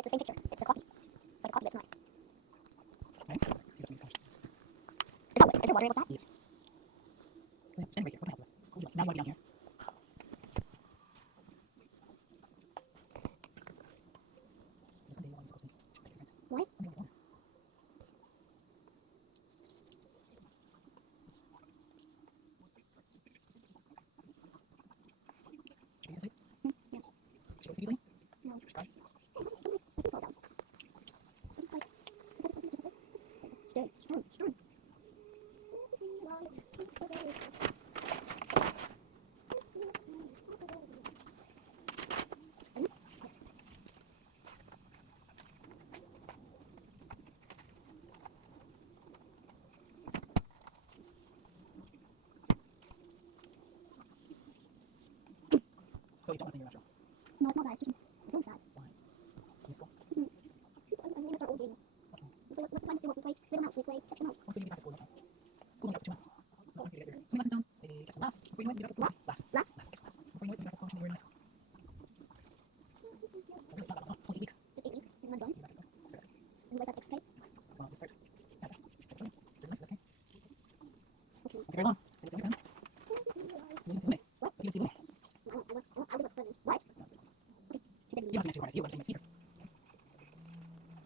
It's the same picture. It's a copy. It's like a copy that's not. Okay. See what's in this Is there water in that? Yes. Stand right here. What can I help you with? Now you want to be down here. What? Stone. So you don't want to think about No, it's not that. It's just really sad. why? Useful. I mean, those are old games. What's the time to do what we play? Little mouse, we play extra mouse. Also, you need to practice school in no time. School in about 2 months. So it's time for you to get your swimming lessons down. They catch some laughs. Before you know it, you get back to school. Laughs. Before you know it, you get back to school and you're in high school. Really, it's not that long. Only 8 weeks. Just 8 weeks, and then I'm done. You're back to school. Straight. And we like that extra pay. Well, you start. Yeah, that's swimming. Start your life. That's Okay. okay. Very long. Did you see what you can? What? You can see me. I would have fun. What? Okay. You don't have to answer your question. You have to say secret.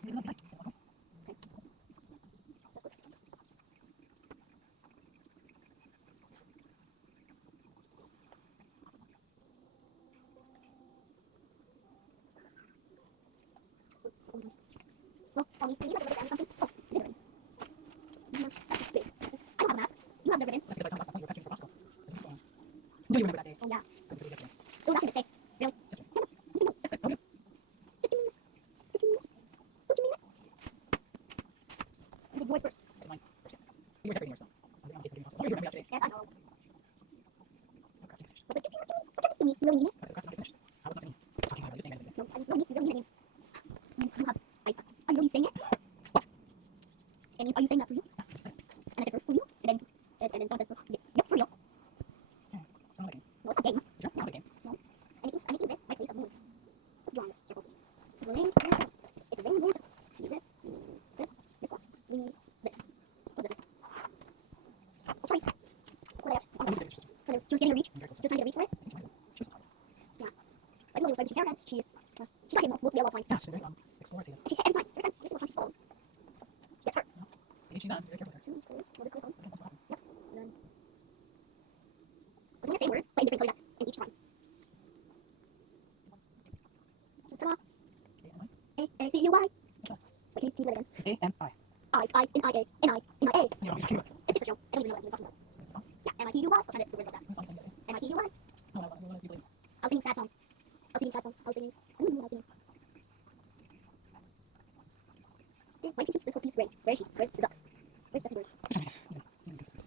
You don't know tonight. Well, tell me, can you have a ribbon or something? Oh, ribbon. That's just big. I don't have a mask. You have the ribbon. That's because I found out that point you were testing for popsicle. Do you remember that day? Oh, yeah. I'm pretty good. Oh, that's a mistake. Really? Okay. I did yours first. Okay, mine first. You were decorating yourself. I'm getting on the case of getting popsicle. Oh, you remember that today. Yes, I know. So crafty finished. But what you mean? You really mean it? That's the crafty finished. How was that finished? Talking about it. You're saying anything. No, I don't mean it. You have, are you really saying it? What? I mean, are you saying that for you? Yeah, I'm just saying. And I said for you? And then someone says, yep, for real. Yeah, it's not a game. Well, it's not a game. Sure, it's not a game. No. I need to use my face of moon. Let's draw on this circle. It's a ring, it's a ring, use this, this one. We need this. What's this? Oh, sorry. What else? I'm going to take She was getting a reach. I'm very close She was trying to get a reach for it. She was tired. Yeah. But Lily was like, she can't she got him mostly a lot of times. Yeah, she's very explorative. And she every time, every time she falls. Gets hurt. See, she's done. Be very careful with her. Well, this goes on. Okay, no problem. Yep. And then we're going to say words, but in different colors in each one. Ta-da. A-C-U-Y. Wait, can you let it in? A-M-I. I-I-N-I-A. N-I-N-I-A. You know, just keep it. It's just for show. I don't even know what you're talking about. That's the song. Yeah, M-I-T-U-Y. I'll translate the words like that. That's the song saying that. M-I-T-U-Y. No, no, we want to be believing. I was singing sad songs. I was singing sad songs. I was singing. I don't even know what I was singing. Why do you keep this whole piece gray? Where is she? Where's the duck? Where's Ducky Bird? Which one is? You know, inconsistent.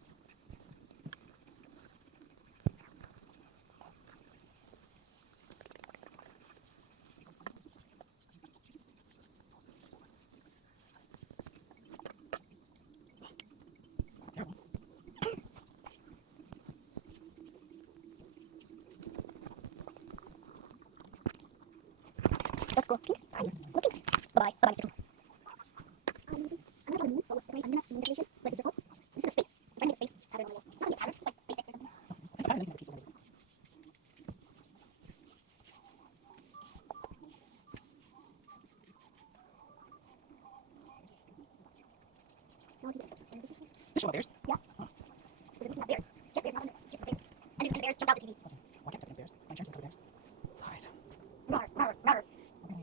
Terrible. Let's go. Okay. Okay. Bye-bye. Bye-bye, circle. I'm gonna try to move, but I'm gonna have decoration, like a circle. Instead of space. I'm trying to make space pattern on the wall. Not really a pattern, just like basics or something. I don't think the pizza already. No, I think it's Fish about bears? yeah. We're looking at bears. Jet bears, not jet bears. And the bears jumped out the TV. Okay. Why can't I bears? My insurance will cover bears. Alright. Rawr, rawr, rawr. Okay.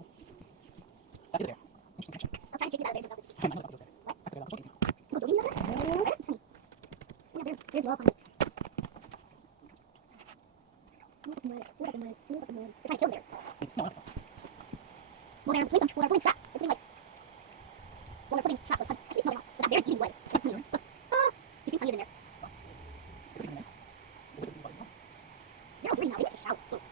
That is a bear. Interesting connection. I'm trying to shake it out of there. I know that was a bear. That's a good joking. Oh, do we know that? Yeah, there's love on it. Look at the moon. They're trying to kill bears. No, that's all. Well, they're putting traps. They're putting like. Well, they're putting traps with actually, no, they're not. But that bear's eating wood. Look. Ah! You think honey's in there. You're putting it in there. You're putting it in there. They're all green now. They need to shout. Look.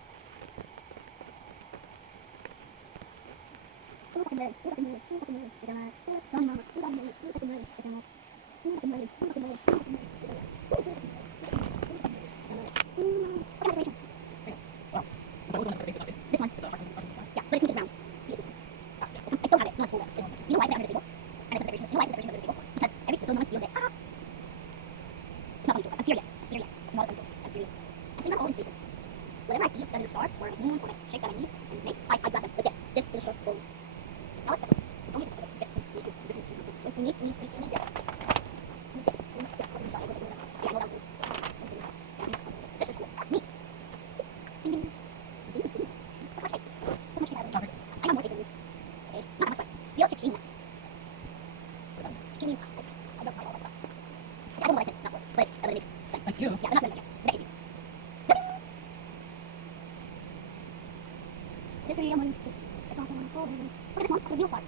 Look at the moon. Look at the moon. Look at the moon. It's a moon. No, no, look at the moon. Look at the moon. It's a moon. Look at the moon. Look at the moon. Look at the moon. Look at the Wow. Is that what the one that's big about this? This one. It's a heart on the side. Yeah, but it's moving around. See, it's this one. Ah, yes. I need and make. I grab them like this. This is a short bowl. Now let's go. Don't need this. We need this. We need this. We need this. I'm sorry. Yeah, I know that was this is cool. Neat. Ding ding. Okay. So much tape. I know more tape than you. It's not much fun. Steel chichina. Chichina. I don't know all that stuff. Yeah, I don't know what I said. Not what. But it makes sense. That's you. Yeah, but not really. That should be. History, I'm going to look at this one. The wheels are.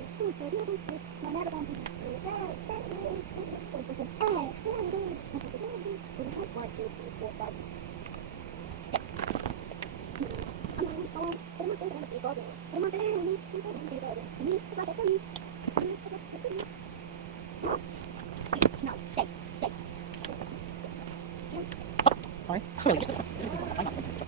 Wait, it looks like wheel. Exactly. I look at it. Oh, check it out. Check it out. I go for this thing. But not where. No, stay, stay. Sorry. Really, just I'm not supposed to.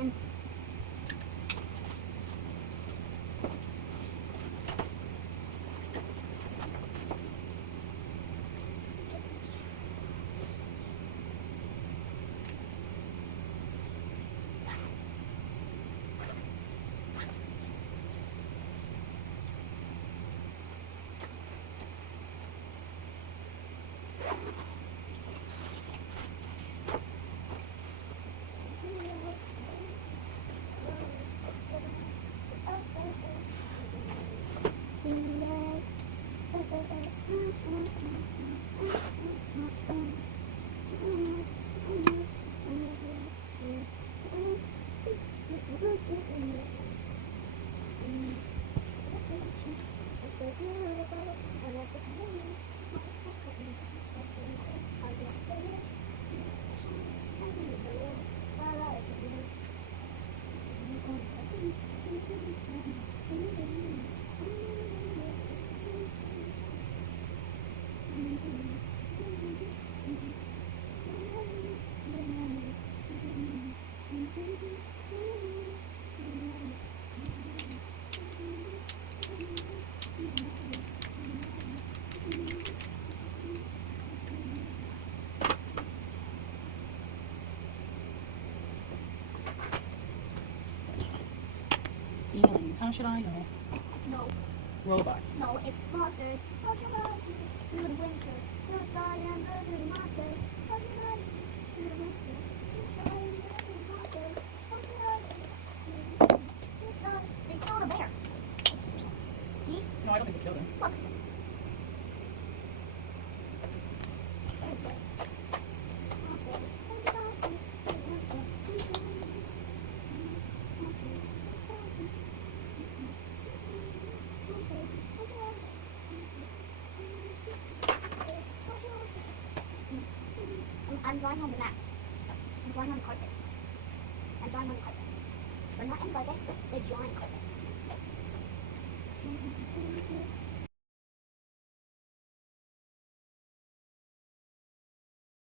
And Feelings. How should I know? no, Robots. no, it's monsters. How should I through the winter, through the sky and through the monsters? How should I through the winter, through the sky and through the monsters? How should I through the sky? They killed a bear. See? No, I don't think we killed him. Look. I'm drawing on the mat. I'm drawing on the carpet. I'm drawing on the carpet. We're not in carpet, the drawing carpet.